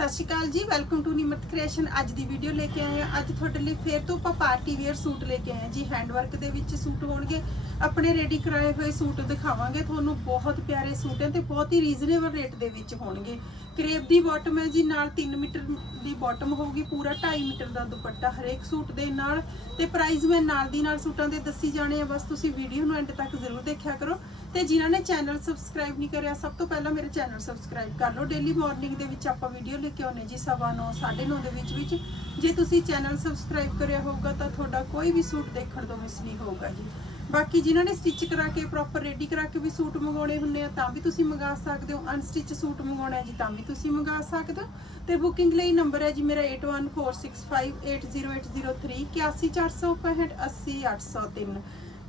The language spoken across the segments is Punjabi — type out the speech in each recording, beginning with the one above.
ਸਤਿ ਸ਼੍ਰੀ ਅਕਾਲ ਜੀ ਵੈਲਕਮ ਟੂ ਨਿਮਤ ਕ੍ਰੀਏਸ਼ਨ ਅੱਜ ਦੀ ਵੀਡੀਓ ਲੈ ਕੇ ਆਏ ਹਾਂ। ਅੱਜ ਤੁਹਾਡੇ ਲਈ ਫੇਰ ਤੋਂ ਆਪਾਂ ਪਾਰਟੀ ਵੇਅਰ ਸੂਟ ਲੈ ਕੇ ਆਏ ਹਾਂ। ਜੀ ਹੈਂਡਵਰਕ ਦੇ ਵਿੱਚ ਸੂਟ ਹੋਣਗੇ। ਆਪਣੇ ਰੈਡੀ ਕਰਾਏ ਹੋਏ ਸੂਟ ਦਿਖਾਵਾਂਗੇ। ਤੁਹਾਨੂੰ ਬਹੁਤ ਪਿਆਰੇ ਸੂਟ ਹੈ ਤੇ ਬਹੁਤ ਹੀ ਰੀਜ਼ਨੇਬਲ ਰੇਟ ਦੇ ਵਿੱਚ ਹੋਣਗੇ। ਕਰੇਪ ਦੀ ਬਾਟਮ ਹੈ ਜੀ, ਨਾਲ 3 ਮੀਟਰ ਦੀ ਬਾਟਮ ਹੋਊਗੀ। ਪੂਰਾ 2.5 ਮੀਟਰ ਦਾ ਦੁਪੱਟਾ ਹਰੇਕ ਸੂਟ ਦੇ ਨਾਲ। ਤੇ ਪ੍ਰਾਈਸ ਮੈਂ ਨਾਲ ਦੀ ਨਾਲ ਸੂਟਾਂ ਦੇ ਦੱਸੀ ਜਾਣੇ ਆ। ਬਸ ਤੁਸੀਂ ਵੀਡੀਓ ਨੂੰ ਐਂਡ ਤੱਕ ਜ਼ਰੂਰ ਦੇਖਿਆ ਕਰੋ। ਤੇ ਜਿਨ੍ਹਾਂ ਨੇ ਚੈਨਲ ਸਬਸਕ੍ਰਾਈਬ ਨਹੀਂ ਕਰਿਆ, ਸਭ ਤੋਂ ਪਹਿਲਾਂ ਮੇਰੇ ਚੈਨਲ ਸਬਸਕ੍ਰਾਈਬ ਕਰ ਲਓ। ਡੇਲੀ ਮਾਰਨਿੰਗ ਦੇ ਵਿੱਚ ਆਪਾਂ ਵੀਡੀਓ ਲੈ ਕੇ ਆਉਨੇ ਜੀ 9:30 9:30 ਦੇ ਵਿੱਚ ਵਿੱਚ। ਜੇ ਤੁਸੀਂ ਚੈਨਲ ਸਬਸਕ੍ਰਾਈਬ ਕਰਿਆ ਹੋਊਗਾ ਤਾਂ ਤੁਹਾਡਾ ਕੋਈ ਵੀ ਸੂਟ ਦੇਖਣ ਤੋਂ ਮਿਸ ਨਹੀਂ ਹੋਊਗਾ ਜੀ। ਬਾਕੀ ਜਿਨ੍ਹਾਂ ਨੇ ਸਟਿਚ ਕਰਾ ਕੇ ਪ੍ਰੋਪਰ ਰੈਡੀ ਕਰਾ ਕੇ ਵੀ ਸੂਟ ਮੰਗਾਉਣੇ ਹੁੰਦੇ ਆ, ਤਾਂ ਵੀ ਤੁਸੀਂ ਮੰਗਾ ਸਕਦੇ ਹੋ। ਅਨਸਟਿਚ ਸੂਟ ਮੰਗਾਉਣਾ ਹੈ ਜੀ, ਤਾਂ ਵੀ ਤੁਸੀਂ ਮੰਗਾ ਸਕਦੇ ਹੋ। ਤੇ ਬੁਕਿੰਗ ਲਈ ਨੰਬਰ ਹੈ ਜੀ ਮੇਰਾ 8146580803 814065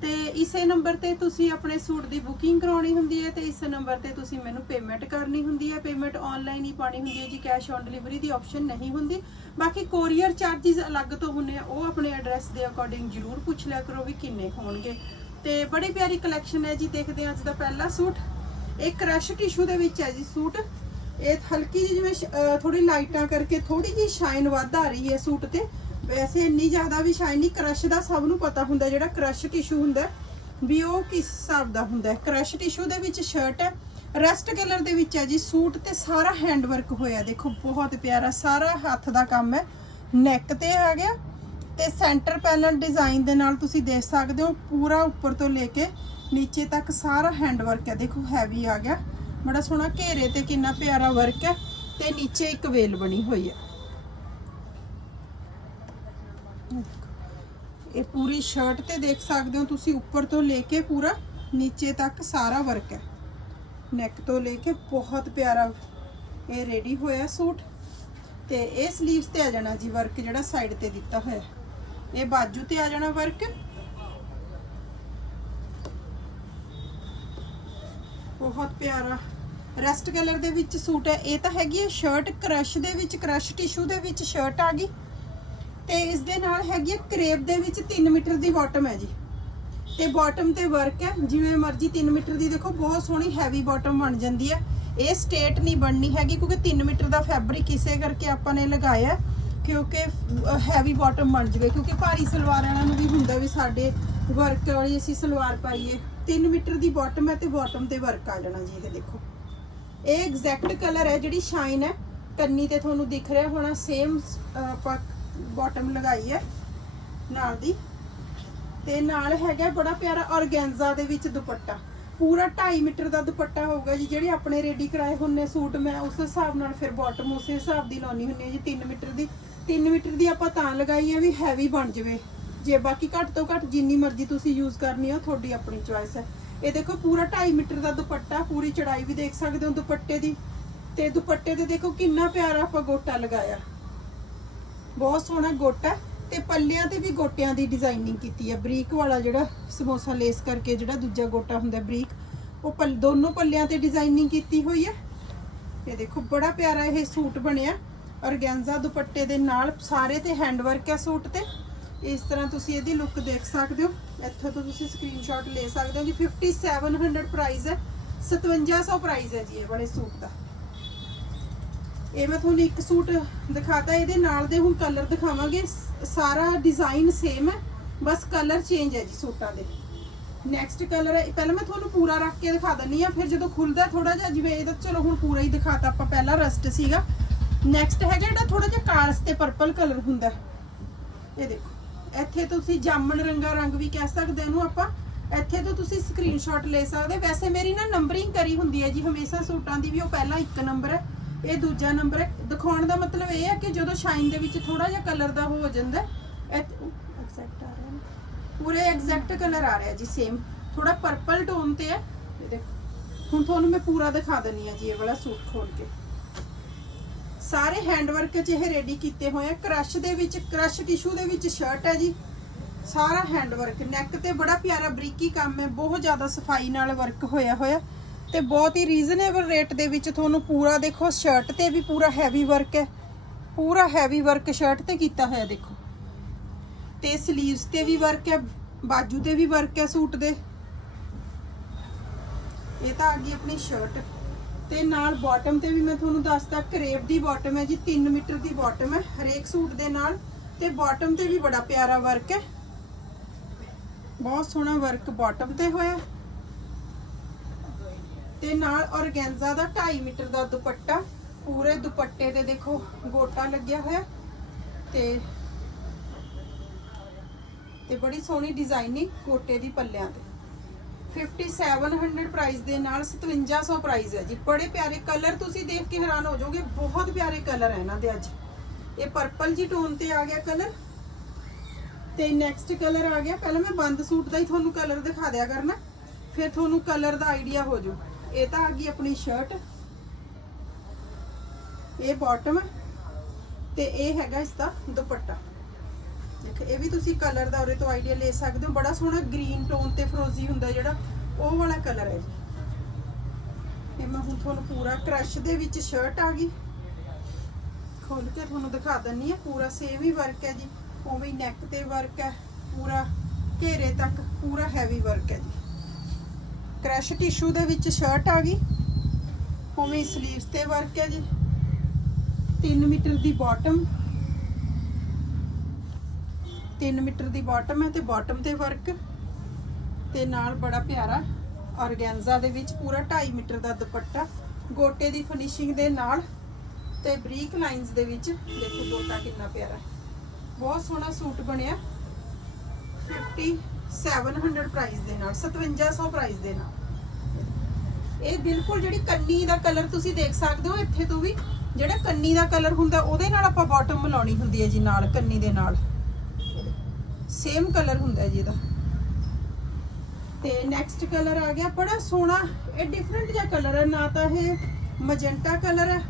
ਤੇ ਇਸੇ ਨੰਬਰ ਤੇ ਤੁਸੀਂ ਆਪਣੇ ਸੂਟ ਦੀ ਬੁਕਿੰਗ ਕਰਾਉਣੀ ਹੁੰਦੀ ਹੈ ਤੇ ਇਸ ਨੰਬਰ ਤੇ ਤੁਸੀਂ ਮੈਨੂੰ ਪੇਮੈਂਟ ਕਰਨੀ ਹੁੰਦੀ ਹੈ। ਪੇਮੈਂਟ ਆਨਲਾਈਨ ਹੀ ਪਾਣੀ ਹੁੰਦੀ ਹੈ ਜੀ ਕੈਸ਼ ਔਨ ਡਿਲੀਵਰੀ ਦੀ ਆਪਸ਼ਨ ਨਹੀਂ ਹੁੰਦੀ। ਬਾਕੀ ਕੋਰੀਅਰ ਚਾਰजेस ਅਲੱਗ ਤੋਂ ਹੁੰਦੇ ਆ, ਉਹ ਆਪਣੇ ਐਡਰੈਸ ਦੇ ਅਕੋਰਡਿੰਗ ਜ਼ਰੂਰ ਪੁੱਛ ਲਿਆ ਕਰੋ ਵੀ ਕਿੰਨੇ ਹੋਣਗੇ। ਤੇ ਬੜੀ ਪਿਆਰੀ ਕਲੈਕਸ਼ਨ ਹੈ ਜੀ, ਦੇਖਦੇ ਹਾਂ ਅੱਜ ਦਾ ਪਹਿਲਾ ਸੂਟ। ਇਹ ਕ੍ਰਸ਼ ਟਿਸ਼ੂ ਦੇ ਵਿੱਚ ਹੈ ਜੀ ਸੂਟ। ਇਹ ਹਲਕੀ ਜਿਹੀ ਜਿਵੇਂ ਥੋੜੀ ਲਾਈਟਾਂ ਕਰਕੇ ਥੋੜੀ ਜਿਹੀ ਸ਼ਾਈਨ ਵੱਧ ਆ ਰਹੀ ਹੈ ਸੂਟ ਤੇ। ਵੈਸੇ ਇੰਨੀ ਜ਼ਿਆਦਾ ਵੀ ਸ਼ਾਈਨ ਨਹੀਂ ਕ੍ਰਸ਼ ਦਾ ਸਭ ਨੂੰ ਪਤਾ ਹੁੰਦਾ, ਜਿਹੜਾ ਕ੍ਰਸ਼ ਟਿਸ਼ੂ ਹੁੰਦਾ, ਵੀ ਉਹ ਕਿਸ ਹਿਸਾਬ ਦਾ ਹੁੰਦਾ ਹੈ। ਕ੍ਰਸ਼ ਟਿਸ਼ੂ ਦੇ ਵਿੱਚ ਸ਼ਰਟ ਹੈ ਰੈਸਟ ਕਲਰ ਦੇ ਵਿੱਚ ਹੈ ਜੀ, ਸੂਟ ਤੇ ਸਾਰਾ ਹੈਂਡ ਵਰਕ ਹੋਇਆ ਦੇਖੋ, ਬਹੁਤ ਪਿਆਰਾ, ਸਾਰਾ ਹੱਥ ਦਾ ਕੰਮ ਹੈ। ਨੈਕ ਤੇ ਆ ਗਿਆ ਤੇ ਸੈਂਟਰ ਪੈਨਲ ਡਿਜ਼ਾਈਨ ਦੇ ਨਾਲ ਤੁਸੀਂ ਦੇਖ ਸਕਦੇ ਹੋ, ਪੂਰਾ ਉੱਪਰ ਤੋਂ ਲੈ ਕੇ ਨੀਚੇ ਤੱਕ ਸਾਰਾ ਹੈਂਡ ਵਰਕ ਹੈ। ਦੇਖੋ ਹੈਵੀ ਆ ਗਿਆ। ਬੜਾ ਸੋਹਣਾ ਘੇਰੇ ਤੇ ਕਿੰਨਾ ਪਿਆਰਾ ਵਰਕ ਹੈ ਤੇ ਨੀਚੇ ਇੱਕ ਵੇਲ ਬਣੀ ਹੋਈ ਹੈ। ਇਹ ਪੂਰੀ ਸ਼ਰਟ ਤੇ ਦੇਖ ਸਕਦੇ ਹੋ ਤੁਸੀਂ, ਉੱਪਰ ਤੋਂ ਲੈ ਕੇ ਪੂਰਾ, ਨੀਚੇ ਤੱਕ ਸਾਰਾ ਵਰਕ ਹੈ। ਨੈਕ ਤੋਂ ਲੈ ਕੇ ਬਹੁਤ ਪਿਆਰਾ ਇਹ ਰੈਡੀ ਹੋਇਆ ਸੂਟ। ਤੇ ਇਹ ਸਲੀਵਸ ਤੇ ਆ ਜਾਣਾ ਜੀ ਵਰਕ ਜਿਹੜਾ ਸਾਈਡ ਤੇ ਦਿੱਤਾ ਹੋਇਆ ਇਹ ਬਾਜੂ ਤੇ ਆ ਜਾਣਾ ਵਰਕ ਬਹੁਤ ਪਿਆਰਾ। ਰੈਸਟ ਕਲਰ ਦੇ ਵਿੱਚ ਸੂਟ ਹੈ। ਇਹ ਤਾਂ ਹੈਗੀ ਹੈ ਸ਼ਰਟ ਕ੍ਰਸ਼ ਦੇ ਵਿੱਚ ਕ੍ਰਸ਼ ਟਿਸ਼ੂ ਦੇ ਵਿੱਚ ਸ਼ਰਟ ਆ ਗਈ। ਤੇ ਇਸ ਦੇ ਨਾਲ ਹੈਗੀ ਹੈ ਕਰੇਪ ਦੇ ਵਿੱਚ 3 ਮੀਟਰ ਦੀ ਬਾਟਮ ਹੈ ਜੀ। ਤੇ ਬਾਟਮ ਤੇ ਵਰਕ ਹੈ, ਜਿਵੇਂ ਮਰਜ਼ੀ 3 ਮੀਟਰ ਦੀ ਦੇਖੋ, ਬਹੁਤ ਸੋਹਣੀ ਹੈਵੀ ਬਾਟਮ ਬਣ ਜਾਂਦੀ ਹੈ। ਇਹ ਸਟੇਟ ਨਹੀਂ ਬਣਨੀ ਹੈਗੀ, ਕਿਉਂਕਿ 3 ਮੀਟਰ ਦਾ ਫੈਬਰਿਕ ਇਸੇ ਕਰਕੇ ਆਪਾਂ ਨੇ ਲਗਾਇਆ, ਕਿਉਂਕਿ ਹੈਵੀ ਬਾਟਮ ਬਣ ਜਵੇ ਕਿਉਂਕਿ ਭਾਰੀ ਸਲਵਾਰ ਵਾਲਿਆਂ ਨੂੰ ਵੀ ਹੁੰਦਾ ਵੀ ਸਾਡੇ ਵਰਕ ਵਾਲੀ ਅਸੀਂ ਸਲਵਾਰ ਪਾਈਏ। 3 ਮੀਟਰ ਦੀ ਬਾਟਮ ਹੈ ਤੇ ਬਾਟਮ ਤੇ ਵਰਕ ਆ ਜਾਣਾ ਜੀ, ਇਹ ਦੇਖੋ। ਇਹ ਐਗਜ਼ੈਕਟ ਕਲਰ ਹੈ, ਜਿਹੜੀ ਸ਼ਾਈਨ ਹੈ, ਕੰਨੀ ਤੇ ਤੁਹਾਨੂੰ ਦਿਖ ਰਿਹਾ ਹੋਣਾ ਸੇਮ ਆਪਾਂ ਬਾਟਮ ਲਗਾਈ ਹੈ, ਨਾਲ ਦੀ। ਤੇ ਨਾਲ ਹੈਗਾ ਬੜਾ ਪਿਆਰਾ ਔਰਗੈਂਜ਼ਾ ਦੇ ਵਿੱਚ ਦੁਪੱਟਾ। ਪੂਰਾ 2.5 ਮੀਟਰ ਦਾ ਦੁਪੱਟਾ ਹੋਊਗਾ ਜੀ, ਜਿਹੜੇ ਆਪਣੇ ਰੈਡੀ ਕਰਾਏ ਹੁੰਨੇ ਸੂਟ। ਮੈਂ ਉਸ ਹਿਸਾਬ ਨਾਲ ਫਿਰ ਬਾਟਮ ਉਸੇ ਹਿਸਾਬ ਦੀ ਲਾਉਣੀ ਹੁੰਨੀ ਹੈ ਜੀ 3 ਮੀਟਰ ਦੀ। 3 ਮੀਟਰ ਦੀ ਆਪਾਂ ਤਾਂ ਲਗਾਈ ਹੈ ਵੀ ਹੈਵੀ ਬਣ ਜਵੇ। ਜੇ ਬਾਕੀ ਘੱਟ ਤੋਂ ਘੱਟ ਜਿੰਨੀ ਮਰਜ਼ੀ ਤੁਸੀਂ ਯੂਜ਼ ਕਰਨੀ ਹੈ ਤੁਹਾਡੀ ਆਪਣੀ ਚੁਆਇਸ ਹੈ। ਇਹ ਦੇਖੋ ਪੂਰਾ 2.5 ਮੀਟਰ ਦਾ ਦੁਪੱਟਾ, ਪੂਰੀ ਚੜਾਈ ਵੀ ਦੇਖ ਸਕਦੇ ਹੋ ਦੁਪੱਟੇ ਦੀ। ਤੇ ਦੁਪੱਟੇ ਤੇ ਦੇਖੋ ਕਿੰਨਾ ਪਿਆਰਾ ਆਪਾਂ ਗੋਟਾ ਲਗਾਇਆ। ਬਹੁਤ ਸੋਹਣਾ ਗੋਟਾ ਤੇ ਪੱਲਿਆਂ ਤੇ ਵੀ ਗੋਟਿਆਂ ਦੀ ਡਿਜ਼ਾਈਨਿੰਗ ਕੀਤੀ ਹੈ। ਬਰੀਕ ਵਾਲਾ ਜਿਹੜਾ ਸਮੋਸਾ ਲੇਸ ਕਰਕੇ ਜਿਹੜਾ ਦੂਜਾ ਗੋਟਾ ਹੁੰਦਾ ਬਰੀਕ, ਉਹ ਪੱਲ, ਦੋਨੋਂ ਪੱਲਿਆਂ ਤੇ ਡਿਜ਼ਾਈਨਿੰਗ ਕੀਤੀ ਹੋਈ ਹੈ। ਇਹ ਦੇਖੋ, ਬੜਾ ਪਿਆਰਾ ਇਹ ਸੂਟ ਬਣਿਆ। ਔਰਗੈਂਜ਼ਾ ਦੁਪੱਟੇ ਦੇ ਨਾਲ ਸਾਰੇ ਤੇ ਹੈਂਡਵਰਕ ਹੈ ਸੂਟ ਤੇ। ਇਸ ਤਰ੍ਹਾਂ ਤੁਸੀਂ ਇਹਦੀ ਲੁੱਕ ਦੇਖ ਸਕਦੇ ਹੋ। ਇੱਥੋਂ ਤੋਂ ਤੁਸੀਂ ਸਕਰੀਨਸ਼ਾਟ ਲੈ ਸਕਦੇ ਹੋ ਜੀ। 5700 ਪ੍ਰਾਈਸ ਹੈ। 5700 ਪ੍ਰਾਈਸ ਹੈ ਜੀ ਇਹ ਵਾਲੇ ਸੂਟ ਦਾ। ਇਹ ਮੈਂ ਤੁਹਾਨੂੰ ਇੱਕ ਸੂਟ ਦਿਖਾਤਾ, ਇਹਦੇ ਨਾਲ ਦੇ ਹੁਣ ਕਲਰ ਦਿਖਾਵਾਂਗੇ। ਸਾਰਾ ਡਿਜ਼ਾਈਨ ਸੇਮ ਹੈ, ਬਸ ਕਲਰ ਚੇਂਜ ਹੈ ਜੀ ਸੂਟਾਂ ਦੇ। ਨੈਕਸਟ ਕਲਰ ਹੈ ਪਹਿਲਾਂ ਮੈਂ ਤੁਹਾਨੂੰ ਪੂਰਾ ਰੱਖ ਕੇ ਦਿਖਾ ਦਿੰਨੀ ਆ ਫਿਰ ਜਦੋਂ ਖੁੱਲਦਾ ਥੋੜਾ ਜਿਹਾ, ਜਿਵੇਂ ਇਹਦਾ ਚਲੋ ਹੁਣ ਪੂਰਾ ਹੀ ਦਿਖਾਤਾ ਆਪਾਂ, ਪਹਿਲਾਂ ਰਸਟ ਸੀਗਾ। ਨੈਕਸਟ ਹੈਗਾ ਜਿਹੜਾ ਥੋੜਾ ਜਿਹਾ ਕਾਲਸ ਤੇ ਪਰਪਲ ਕਲਰ ਹੁੰਦਾ ਹੈ। ਇਹ ਦੇਖੋ, ਇੱਥੇ ਤੁਸੀਂ ਜਾਮਣ ਰੰਗਾ ਰੰਗ ਵੀ ਕਹਿ ਸਕਦੇ ਇਹਨੂੰ ਆਪਾਂ। ਇੱਥੇ ਤੋਂ ਤੁਸੀਂ ਸਕਰੀਨਸ਼ਾਟ ਲੈ ਸਕਦੇ ਵੈਸੇ ਮੇਰੀ ਨਾ ਨੰਬਰਿੰਗ ਕਰੀ ਹੁੰਦੀ ਹੈ ਜੀ, ਹਮੇਸ਼ਾ ਸੂਟਾਂ ਦੀ ਵੀ ਉਹ ਪਹਿਲਾਂ ਇੱਕ ਨੰਬਰ ਹੈ। ਇਹ ਦੂਜਾ ਨੰਬਰ ਹੈ। ਦਿਖਾਉਣ ਦਾ ਮਤਲਬ ਇਹ ਹੈ ਕਿ ਜਦੋਂ ਸ਼ਾਈਨ ਦੇ ਵਿੱਚ ਥੋੜਾ ਜਿਹਾ ਕਲਰ ਦਾ ਹੋ ਜਾਂਦਾ ਐਗਜ਼ੈਕਟ ਆ ਰਿਹਾ ਪੂਰੇ ਐਗਜ਼ੈਕਟ ਕਲਰ ਆ ਰਿਹਾ ਜੀ ਸੇਮ ਥੋੜਾ ਪਰਪਲ ਟੋਨ ਤੇ ਹੈ। ਇਹ ਦੇਖੋ, ਹੁਣ ਤੁਹਾਨੂੰ ਮੈਂ ਪੂਰਾ ਦਿਖਾ ਦਿੰਨੀ ਆ ਜੀ, ਇਹ ਵਾਲਾ ਸੂਟ ਖੋਲ ਕੇ। ਸਾਰੇ ਹੈਂਡ 'ਚ ਇਹ ਰੈਡੀ ਕੀਤੇ ਹੋਏ ਆ। ਕ੍ਰਸ਼ ਦੇ ਵਿੱਚ ਕ੍ਰਸ਼ ਟਿਸ਼ੂ ਦੇ ਵਿੱਚ ਸ਼ਰਟ ਹੈ ਜੀ। ਸਾਰਾ ਹੈਂਡਵਰਕ ਨੈਕ ਤੇ ਬੜਾ ਪਿਆਰਾ, ਬਰੀਕੀ ਕੰਮ ਹੈ। ਬਹੁਤ ਜ਼ਿਆਦਾ ਸਫ਼ਾਈ ਨਾਲ ਵਰਕ ਹੋਇਆ ਹੋਇਆ। ਤੇ ਬਹੁਤ ਹੀ ਰੀਜ਼ਨੇਬਲ ਰੇਟ ਦੇ ਵਿੱਚ ਤੁਹਾਨੂੰ ਪੂਰਾ ਦੇਖੋ ਸ਼ਰਟ ਤੇ ਵੀ ਪੂਰਾ ਹੈਵੀ ਵਰਕ ਹੈ। ਪੂਰਾ ਹੈਵੀ ਵਰਕ ਸ਼ਰਟ ਤੇ ਕੀਤਾ ਹੋਇਆ ਦੇਖੋ। ਤੇ 슬ੀਵਸ ਤੇ ਵੀ ਵਰਕ ਹੈ, ਬਾਜੂ ਤੇ ਵੀ ਵਰਕ ਹੈ ਸੂਟ ਦੇ। ਇਹ ਤਾਂ ਆ ਗਈ ਆਪਣੀ ਸ਼ਰਟ ਤੇ ਨਾਲ ਬਾਟਮ ਤੇ ਵੀ ਮੈਂ ਤੁਹਾਨੂੰ ਦੱਸਦਾ ਕਰੇਪ ਦੀ ਬਾਟਮ ਹੈ ਜੀ 3 ਮੀਟਰ ਦੀ ਬਾਟਮ ਹੈ ਹਰੇਕ ਸੂਟ ਦੇ ਨਾਲ। ਤੇ ਬਾਟਮ ਤੇ ਵੀ ਬੜਾ ਪਿਆਰਾ ਵਰਕ ਹੈ। ਬਹੁਤ ਸੋਹਣਾ ਵਰਕ ਬਾਟਮ ਤੇ ਹੋਇਆ। ਤੇ ਨਾਲ ਔਰਗੈਂਜ਼ਾ ਦਾ 2.5 ਮੀਟਰ ਦਾ ਦੁਪੱਟਾ, ਪੂਰੇ ਦੁਪੱਟੇ ਤੇ ਦੇਖੋ ਗੋਟਾ ਲੱਗਿਆ ਹੋਇਆ ਤੇ ਤੇ ਬੜੀ ਸੋਹਣੀ ਡਿਜ਼ਾਈਨਿੰਗ ਗੋਟੇ ਦੀ ਪੱਲਿਆਂ ਤੇ। 5700 ਪ੍ਰਾਈਸ ਦੇ ਨਾਲ 5700 ਪ੍ਰਾਈਸ ਹੈ ਜੀ। ਬੜੇ ਪਿਆਰੇ ਕਲਰ ਤੁਸੀਂ ਦੇਖ ਕੇ ਹੈਰਾਨ ਹੋ ਜਾਓਗੇ, ਬਹੁਤ ਪਿਆਰੇ ਕਲਰ ਹੈ ਇਹਨਾਂ ਦੇ ਅੱਜ। ਇਹ ਪਰਪਲ ਜੀ ਟੋਨ ਤੇ ਆ ਗਿਆ ਕਲਰ ਤੇ ਨੈਕਸਟ ਕਲਰ ਆ ਗਿਆ। ਪਹਿਲਾਂ ਮੈਂ ਬੰਦ ਸੂਟ ਦਾ ਹੀ ਤੁਹਾਨੂੰ ਕਲਰ ਦਿਖਾ ਦਿਆ ਕਰਨਾ। ਫਿਰ ਤੁਹਾਨੂੰ ਕਲਰ ਦਾ ਆਈਡੀਆ ਹੋ ਜਾਊ। ਇਹ ਤਾਂ ਆ ਗਈ ਆਪਣੀ ਸ਼ਰਟ ਇਹ ਬਾਟਮ ਤੇ ਇਹ ਹੈਗਾ ਇਸ ਦਾ ਦੁਪੱਟਾ। ਦੇਖੋ, ਇਹ ਵੀ ਤੁਸੀਂ ਕਲਰ ਦਾ ਉਰੇ ਤੋਂ ਆਈਡੀਆ ਲੈ ਸਕਦੇ ਹੋ। ਬੜਾ ਸੋਹਣਾ ਗ੍ਰੀਨ ਟੋਨ ਤੇ ਫਰੋਜ਼ੀ ਹੁੰਦਾ ਜਿਹੜਾ, ਉਹ ਵਾਲਾ ਕਲਰ ਹੈ ਜੀ। ਇਹ ਮੈਂ ਹੁਣ ਤੁਹਾਨੂੰ ਪੂਰਾ ਕ੍ਰਸ਼ ਦੇ ਵਿੱਚ ਸ਼ਰਟ ਆ ਗਈ। ਖੋਲ ਕੇ ਤੁਹਾਨੂੰ ਦਿਖਾ ਦਿੰਨੀ ਆ ਪੂਰਾ ਸੇਮ ਹੀ ਵਰਕ ਹੈ ਜੀ। ਉਵੇਂ ਨੈਕ ਤੇ ਵਰਕ ਹੈ। ਪੂਰਾ ਘੇਰੇ ਤੱਕ ਪੂਰਾ ਹੈਵੀ ਵਰਕ ਹੈ ਜੀ। ਕ੍ਰਸ਼ ਟਿਸ਼ੂ ਦੇ ਵਿੱਚ ਸ਼ਰਟ ਆ ਗਈ। ਉਵੇਂ ਸਲੀਵਸ ਤੇ ਵਰਕ ਹੈ ਜੀ। 3 ਮੀਟਰ ਦੀ ਬਾਟਮ 3 ਮੀਟਰ ਦੀ ਬਾਟਮ ਹੈ ਤੇ ਬਾਟਮ ਤੇ ਵਰਕ ਤੇ ਨਾਲ ਬੜਾ ਪਿਆਰਾ ਆਰਗੈਂਜ਼ਾ ਦੇ ਵਿੱਚ ਪੂਰਾ 2.5 ਮੀਟਰ ਦਾ ਦੁਪੱਟਾ। ਗੋਟੇ ਦੀ ਫਿਨਿਸ਼ਿੰਗ ਦੇ ਨਾਲ ਤੇ ਬਰੀਕ ਲਾਈਨਸ ਦੇ ਵਿੱਚ ਦੇਖੋ ਗੋਟਾ ਕਿੰਨਾ ਪਿਆਰਾ। ਬਹੁਤ ਸੋਹਣਾ ਸੂਟ ਬਣਿਆ। 5700 ਪ੍ਰਾਈਸ ਦੇ ਨਾਲ 5700 ਪ੍ਰਾਈਸ ਦੇ ਨਾਲ। ਇਹ ਬਿਲਕੁਲ ਜਿਹੜੀ ਕੰਨੀ ਦਾ ਕਲਰ ਤੁਸੀਂ ਦੇਖ ਸਕਦੇ ਹੋ, ਇੱਥੇ ਤੋਂ ਵੀ ਜਿਹੜਾ ਕੰਨੀ ਦਾ ਕਲਰ ਹੁੰਦਾ, ਉਹਦੇ ਨਾਲ ਆਪਾਂ ਬਾਟਮ ਮਿਲਾਉਣੀ ਹੁੰਦੀ ਹੈ ਜੀ ਨਾਲ, ਕੰਨੀ ਦੇ ਨਾਲ। ਸੇਮ ਕਲਰ ਹੁੰਦਾ ਜੀ ਇਹਦਾ। ਤੇ ਨੈਕਸਟ ਕਲਰ ਆ ਗਿਆ ਬੜਾ ਸੋਹਣਾ, ਇਹ ਡਿਫਰੈਂਟ ਜਿਹਾ ਕਲਰ ਹੈ, ਨਾ ਤਾਂ ਇਹ ਮਜੈਂਟਾ ਕਲਰ ਹੈ।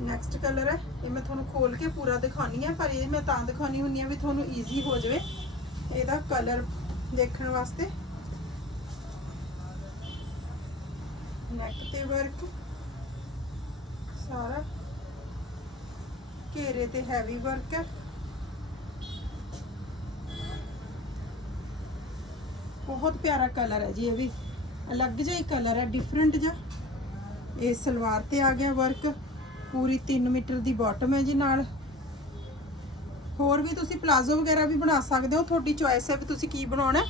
ਨੈਕਸਟ ਕਲਰ ਹੈ। ਇਹ ਮੈਂ ਤੁਹਾਨੂੰ ਖੋਲ ਕੇ ਪੂਰਾ ਦਿਖਾਉਣੀ ਹੈ ਪਰ ਇਹ ਮੈਂ ਤਾਂ ਦਿਖਾਉਣੀ ਹੁੰਨੀ ਆ ਵੀ ਤੁਹਾਨੂੰ ਈਜ਼ੀ ਹੋ ਜਾਵੇ ਇਹਦਾ ਕਲਰ ਦੇਖਣ ਵਾਸਤੇ। ਨੈਕ ਤੇ ਵਰਕ ਸਾਰਾ। ਘੇਰੇ ਤੇ ਹੈਵੀ ਵਰਕ ਹੈ ਬਹੁਤ ਪਿਆਰਾ ਕਲਰ ਹੈ ਜੀ ਇਹ ਵੀ। ਅਲੱਗ ਜਿਹਾ ਹੀ ਕਲਰ ਹੈ ਡਿਫਰੈਂਟ ਜਿਹਾ। ਇਹ ਸਲਵਾਰ ਤੇ ਆ ਗਿਆ ਵਰਕ ਪੂਰੀ 3 ਮੀਟਰ ਦੀ ਬਾਟਮ ਹੈ ਜੀ ਨਾਲ। ਹੋਰ ਵੀ ਤੁਸੀਂ ਪਲਾਜ਼ੋ ਵਗੈਰਾ ਵੀ ਬਣਾ ਸਕਦੇ ਹੋ। ਤੁਹਾਡੀ ਚੋਇਸ ਹੈ ਵੀ ਤੁਸੀਂ ਕੀ ਬਣਾਉਣਾ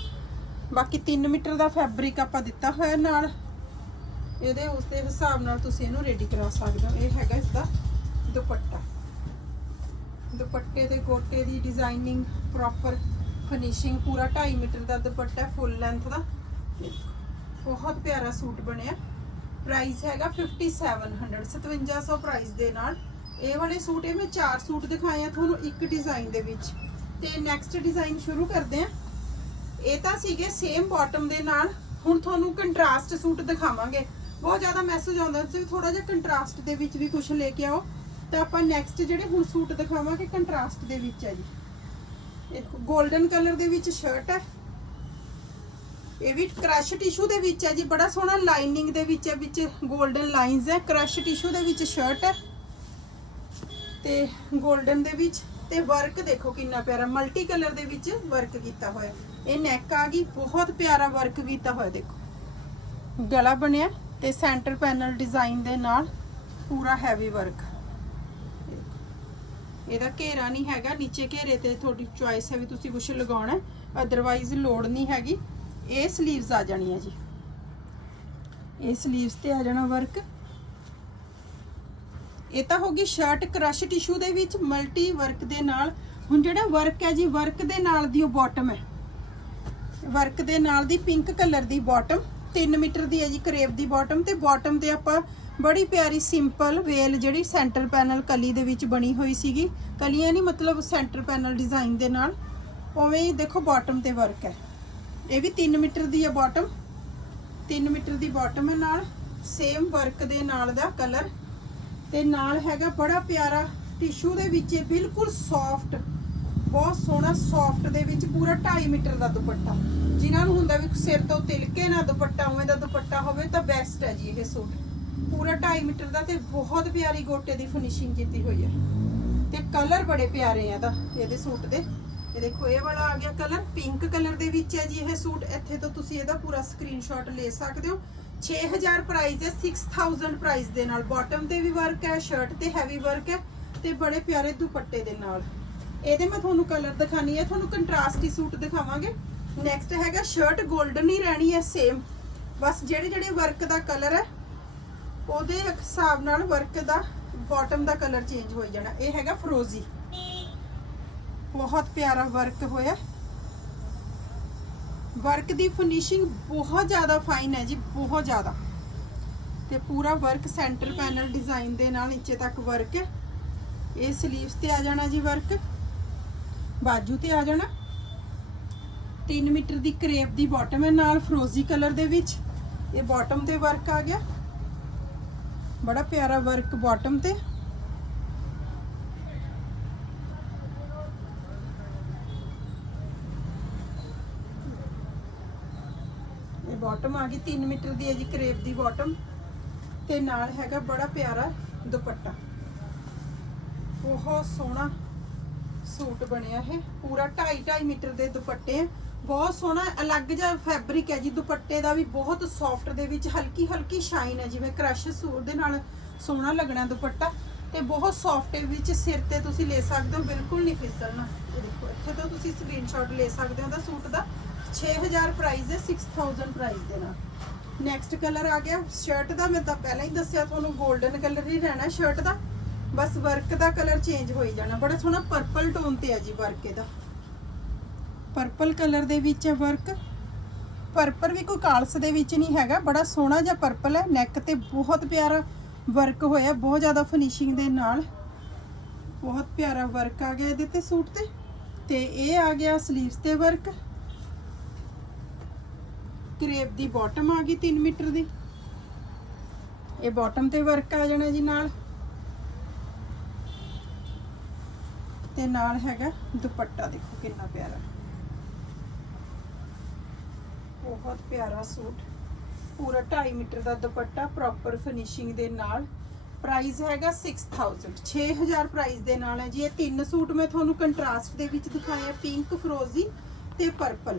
ਬਾਕੀ 3 ਮੀਟਰ ਦਾ ਫੈਬਰਿਕ ਆਪਾਂ ਦਿੱਤਾ ਹੋਇਆ ਨਾਲ। ਇਹਦੇ ਉਸ ਦੇ ਹਿਸਾਬ ਨਾਲ ਤੁਸੀਂ ਇਹਨੂੰ ਰੈਡੀ ਕਰਾ ਸਕਦੇ ਹੋ। ਇਹ ਹੈਗਾ ਇਸ ਦਾ ਦੁਪੱਟਾ। ਦੁਪੱਟੇ ਦੇ ਗੋਟੇ ਦੀ ਡਿਜ਼ਾਈਨਿੰਗ ਪ੍ਰੋਪਰ ਫਿਨਿਸ਼ਿੰਗ ਪੂਰਾ 2.5 ਮੀਟਰ ਦਾ ਦੁਪੱਟਾ ਫੁੱਲ ਲੈਂਥ ਦਾ। ਬਹੁਤ ਪਿਆਰਾ ਸੂਟ ਬਣਿਆ। ਪ੍ਰਾਈਸ ਹੈਗਾ 5700 5700 ਪ੍ਰਾਈਸ ਦੇ ਨਾਲ। ਇਹ ਵਾਲੇ ਸੂਟ ਇਹ ਮੈਂ ਚਾਰ ਸੂਟ ਦਿਖਾਏ ਆ ਤੁਹਾਨੂੰ ਇੱਕ ਡਿਜ਼ਾਈਨ ਦੇ ਵਿੱਚ। ਤੇ ਨੈਕਸਟ ਡਿਜ਼ਾਈਨ ਸ਼ੁਰੂ ਕਰਦੇ ਆ। ਇਹ ਤਾਂ ਸੀਗੇ ਸੇਮ ਬਾਟਮ ਦੇ ਨਾਲ। ਹੁਣ ਤੁਹਾਨੂੰ ਕੰਟਰਾਸਟ ਸੂਟ ਦਿਖਾਵਾਂਗੇ। ਬਹੁਤ ਜ਼ਿਆਦਾ ਮੈਸੇਜ ਆਉਂਦਾ ਸੀ ਥੋੜਾ ਜਿਹਾ ਕੰਟਰਾਸਟ ਦੇ ਵਿੱਚ ਵੀ ਕੁਝ ਲੈ ਕੇ ਆਓ। ਤਾਂ ਆਪਾਂ ਨੈਕਸਟ ਜਿਹੜੇ ਹੁਣ ਸੂਟ ਦਿਖਾਵਾਂਗੇ ਕੰਟਰਾਸਟ ਦੇ ਵਿੱਚ ਹੈ ਜੀ। ਇੱਕ 골ਡਨ ਕਲਰ ਦੇ ਵਿੱਚ ਸ਼ਰਟ ਹੈ ਇਹ ਵੀ ਕ੍ਰਸ਼ ਟਿਸ਼ੂ ਦੇ ਵਿੱਚ ਹੈ ਜੀ, ਬੜਾ ਸੋਹਣਾ ਲਾਈਨਿੰਗ ਦੇ ਵਿੱਚ ਹੈ, ਵਿੱਚ 골ਡਨ ਲਾਈਨਸ ਹੈ। ਕ੍ਰਸ਼ ਟਿਸ਼ੂ ਦੇ ਵਿੱਚ ਸ਼ਰਟ ਹੈ ਤੇ 골ਡਨ ਦੇ ਵਿੱਚ ਤੇ ਵਰਕ ਦੇਖੋ ਕਿੰਨਾ ਪਿਆਰਾ ਮਲਟੀ ਕਲਰ ਦੇ ਵਿੱਚ ਵਰਕ ਕੀਤਾ ਹੋਇਆ। ਇਹ ਨੈਕ ਆ ਗਈ, ਬਹੁਤ ਪਿਆਰਾ ਵਰਕ ਕੀਤਾ ਹੋਇਆ, ਦੇਖੋ। ਗਲਾ ਬਣਿਆ ਤੇ ਸੈਂਟਰ ਪੈਨਲ ਡਿਜ਼ਾਈਨ ਦੇ ਨਾਲ ਪੂਰਾ ਹੈਵੀ ਵਰਕ ਇਹਦਾ ਘੇਰਾ ਨਹੀਂ ਹੈਗਾ, ਨੀਚੇ ਘੇਰੇ ਤੇ ਤੁਹਾਡੀ ਚੁਆਇਸ ਹੈ ਵੀ ਤੁਸੀਂ ਕੁਝ ਲਗਾਉਣਾ ਅਦਰਵਾਈਜ਼ ਲੋੜ ਨਹੀਂ ਹੈਗੀ। ਇਹ 슬ੀਵਸ ਆ ਜਾਣੀਆਂ ਜੀ। ਇਹ 슬ੀਵਸ ਤੇ ਆ ਜਾਣਾ ਵਰਕ ਇਹ ਤਾਂ ਹੋ ਗਈ ਸ਼ਰਟ ਕ੍ਰਸ਼ ਟਿਸ਼ੂ ਦੇ ਵਿੱਚ ਮਲਟੀ ਵਰਕ ਦੇ ਨਾਲ। ਹੁਣ ਜਿਹੜਾ ਵਰਕ ਹੈ ਜੀ ਵਰਕ ਦੇ ਨਾਲ ਦੀ ਉਹ ਬਾਟਮ ਹੈ। ਵਰਕ ਦੇ ਨਾਲ ਦੀ ਪਿੰਕ ਕਲਰ ਦੀ ਬਾਟਮ 3 ਮੀਟਰ ਦੀ ਹੈ ਜੀ ਕਰੇਬ ਦੀ ਬਾਟਮ ਤੇ ਬਾਟਮ ਤੇ ਆਪਾਂ ਬੜੀ ਪਿਆਰੀ ਸਿੰਪਲ ਵੇਲ ਜਿਹੜੀ ਸੈਂਟਰ ਪੈਨਲ ਕਲੀ ਦੇ ਵਿੱਚ ਬਣੀ ਹੋਈ ਸੀਗੀ। ਕਲੀਆਂ ਨਹੀਂ ਮਤਲਬ ਸੈਂਟਰ ਪੈਨਲ ਡਿਜ਼ਾਈਨ ਦੇ ਨਾਲ। ਉਵੇਂ ਹੀ ਦੇਖੋ ਬਾਟਮ ਤੇ ਵਰਕ ਹੈ। ਇਹ ਵੀ 3 ਮੀਟਰ ਦੀ ਹੈ ਬਾਟਮ 3 ਮੀਟਰ ਦੀ ਬਾਟਮ ਹੈ ਨਾਲ। ਸੇਮ ਵਰਕ ਦੇ ਨਾਲ ਦਾ ਕਲਰ ਤੇ ਨਾਲ ਹੈਗਾ ਬੜਾ ਪਿਆਰਾ ਟਿਸ਼ੂ ਦੇ ਵਿੱਚ ਇਹ ਬਿਲਕੁਲ ਸੌਫਟ ਬਹੁਤ ਸੋਹਣਾ ਸੌਫਟ ਦੇ ਵਿੱਚ ਪੂਰਾ 2.5 ਮੀਟਰ ਦਾ ਦੁਪੱਟਾ। ਜਿਨ੍ਹਾਂ ਨੂੰ ਹੁੰਦਾ ਵੀ ਸਿਰ ਤੋਂ ਤਿਲਕੇ ਨਾ ਦੁਪੱਟਾ, ਉਵੇਂ ਦਾ ਦੁਪੱਟਾ ਹੋਵੇ ਤਾਂ ਬੈਸਟ ਹੈ ਜੀ ਇਹ ਸੂਟ। ਪੂਰਾ 2.5 ਮੀਟਰ ਦਾ ਤੇ ਬਹੁਤ ਪਿਆਰੀ ਗੋਟੇ ਦੀ ਫਿਨਿਸ਼ਿੰਗ ਕੀਤੀ ਹੋਈ ਹੈ। ਤੇ ਕਲਰ ਬੜੇ ਪਿਆਰੇ ਆ ਇਹਦਾ, ਇਹਦੇ ਸੂਟ ਦੇ। ਇਹ ਦੇਖੋ, ਇਹ ਵਾਲਾ ਆ ਗਿਆ ਕਲਰ ਪਿੰਕ ਕਲਰ ਦੇ ਵਿੱਚ ਹੈ ਜੀ ਇਹ ਸੂਟ। ਇੱਥੇ ਤੋਂ ਤੁਸੀਂ ਇਹਦਾ ਪੂਰਾ ਸਕਰੀਨਸ਼ਾਟ ਲੈ ਸਕਦੇ ਹੋ। 6000 ਪ੍ਰਾਈਸ ਹੈ 6000 ਪ੍ਰਾਈਸ ਦੇ ਨਾਲ। ਬਾਟਮ ਤੇ ਵੀ ਵਰਕ ਹੈ ਸ਼ਰਟ ਤੇ ਹੈਵੀ ਵਰਕ ਹੈ ਤੇ ਬੜੇ ਪਿਆਰੇ ਦੁਪੱਟੇ ਦੇ ਨਾਲ। ਇਹਦੇ ਮੈਂ ਤੁਹਾਨੂੰ ਕਲਰ ਦਿਖਾਣੀ ਹੈ, ਤੁਹਾਨੂੰ ਕੰਟਰਾਸਟੀ ਸੂਟ ਦਿਖਾਵਾਂਗੇ। ਨੈਕਸਟ ਹੈਗਾ ਸ਼ਰਟ 골ਡਨ ਹੀ ਰਹਿਣੀ ਹੈ ਸੇਮ ਬਸ ਜਿਹੜੇ ਜਿਹੜੇ ਵਰਕ ਦਾ ਕਲਰ ਹੈ, ਉਹਦੇ ਹਿਸਾਬ ਨਾਲ ਵਰਕ ਦਾ ਬਾਟਮ ਦਾ ਕਲਰ ਚੇਂਜ ਹੋ ਜਾਣਾ। ਇਹ ਹੈਗਾ ਫਰੋਜ਼ੀ ਬਹੁਤ ਪਿਆਰਾ ਵਰਕ ਹੋਇਆ। ਵਰਕ ਦੀ ਫਿਨਿਸ਼ਿੰਗ ਬਹੁਤ ਜ਼ਿਆਦਾ ਫਾਈਨ ਹੈ ਜੀ, ਬਹੁਤ ਜ਼ਿਆਦਾ। ਤੇ ਪੂਰਾ ਵਰਕ ਸੈਂਟਰ ਪੈਨਲ ਡਿਜ਼ਾਈਨ ਦੇ ਨਾਲ ਨੀਚੇ ਤੱਕ ਵਰਕ ਹੈ। ਇਹ 슬ੀਵਸ ਤੇ ਆ ਜਾਣਾ ਜੀ ਵਰਕ ਬਾਜੂ ਤੇ ਆ ਜਾਣਾ। 3 ਮੀਟਰ ਦੀ ਕਰੇਪ ਦੀ ਬਾਟਮ ਹੈ, ਨਾਲ ਫਰੋਜ਼ੀ ਕਲਰ ਦੇ ਵਿੱਚ। ਇਹ ਬਾਟਮ ਤੇ ਵਰਕ ਆ ਗਿਆ। ਬੜਾ ਪਿਆਰਾ ਵਰਕ ਬਾਟਮ ਤੇ। ਬਾਟਮ ਆ ਗਈ। 3 ਮੀਟਰ ਦੀ ਹੈ ਜੀ ਕਰੇਪ ਦੀ ਬਾਟਮ ਤੇ ਨਾਲ ਹੈਗਾ ਬੜਾ ਪਿਆਰਾ ਦੁਪੱਟਾ। ਬਹੁਤ ਸੋਹਣਾ ਸੂਟ ਬਣਿਆ ਇਹ। ਪੂਰਾ 2.5 2.5 ਮੀਟਰ ਦੇ ਦੁਪੱਟੇ ਆ। ਬਹੁਤ ਸੋਹਣਾ ਅਲੱਗ ਜਿਹਾ ਫੈਬਰਿਕ ਹੈ ਜੀ। ਦੁਪੱਟੇ ਦਾ ਵੀ ਬਹੁਤ ਸੌਫਟ ਦੇ ਵਿੱਚ ਹਲਕੀ ਹਲਕੀ ਸ਼ਾਈਨ ਹੈ। ਜਿਵੇਂ ਕ੍ਰਸ਼ ਸੂਟ ਦੇ ਨਾਲ ਸੋਹਣਾ ਲੱਗਣਾ ਦੁਪੱਟਾ। ਤੇ ਬਹੁਤ ਸੌਫਟ ਦੇ ਵਿੱਚ ਸਿਰ ਤੇ ਤੁਸੀਂ ਲੈ ਸਕਦੇ ਹੋ। ਬਿਲਕੁਲ ਨਹੀਂ ਫਿਸਲਣਾ। ਦੇਖੋ, ਇੱਥੇ ਤੋਂ ਤੁਸੀਂ ਸਕਰੀਨਸ਼ਾਟ ਲੈ ਸਕਦੇ ਹੋ ਦਾ ਸੂਟ ਦਾ। 6000 ਪ੍ਰਾਈਸ ਹੈ 6000 ਪ੍ਰਾਈਸ ਦੇ ਨਾਲ। ਨੈਕਸਟ ਕਲਰ ਆ ਗਿਆ ਸ਼ਰਟ ਦਾ ਮੈਂ ਤਾਂ ਪਹਿਲਾਂ ਹੀ ਦੱਸਿਆ, ਤੁਹਾਨੂੰ 골ਡਨ ਕਲਰ ਹੀ ਰਹਿਣਾ ਸ਼ਰਟ ਦਾ। ਬਸ ਵਰਕ ਦਾ ਕਲਰ ਚੇਂਜ ਹੋਈ ਜਾਣਾ। ਬੜਾ ਸੋਹਣਾ ਪਰਪਲ ਟੋਨ ਤੇ ਆ ਜੀ ਵਰਕ ਇਹਦਾ। ਪਰਪਲ ਕਲਰ ਦੇ ਵਿੱਚ ਹੈ ਵਰਕ ਪਰਪਲ ਵੀ ਕੋਈ ਕਾਲਸ ਦੇ ਵਿੱਚ ਨਹੀਂ ਹੈਗਾ, ਬੜਾ ਸੋਹਣਾ ਜਿਹਾ ਪਰਪਲ ਹੈ। ਨੈਕ ਤੇ ਬਹੁਤ ਪਿਆਰਾ ਵਰਕ ਹੋਇਆ, ਬਹੁਤ ਜ਼ਿਆਦਾ ਫਿਨਿਸ਼ਿੰਗ ਦੇ ਨਾਲ। ਬਹੁਤ ਪਿਆਰਾ ਵਰਕ ਆ ਗਿਆ ਇਹਦੇ ਤੇ ਸੂਟ ਤੇ। ਤੇ ਇਹ ਆ ਗਿਆ 슬ੀਵਸ ਤੇ ਵਰਕ ਕਰੇਪ ਦੀ ਬਾਟਮ ਆ ਗਈ 3 ਮੀਟਰ ਦੀ। ਇਹ ਬਾਟਮ ਤੇ ਵਰਕ ਆ ਜਾਣਾ ਜੀ ਨਾਲ। ਤੇ ਨਾਲ ਹੈਗਾ ਦੁਪੱਟਾ, ਦੇਖੋ ਕਿੰਨਾ ਪਿਆਰਾ। ਬਹੁਤ ਪਿਆਰਾ ਸੂਟ। ਪੂਰਾ 2.5 ਮੀਟਰ ਦਾ ਦੁਪੱਟਾ ਪ੍ਰੋਪਰ ਫਿਨਿਸ਼ਿੰਗ ਦੇ ਨਾਲ। ਪ੍ਰਾਈਸ ਹੈਗਾ 6000 6000 ਪ੍ਰਾਈਸ ਦੇ ਨਾਲ ਹੈ ਜੀ। ਇਹ ਤਿੰਨ ਸੂਟ ਮੈਂ ਤੁਹਾਨੂੰ ਕੰਟਰਾਸਟ ਦੇ ਵਿੱਚ ਦਿਖਾਇਆ ਪਿੰਕ ਫਰੋਜ਼ੀ ਤੇ ਪਰਪਲ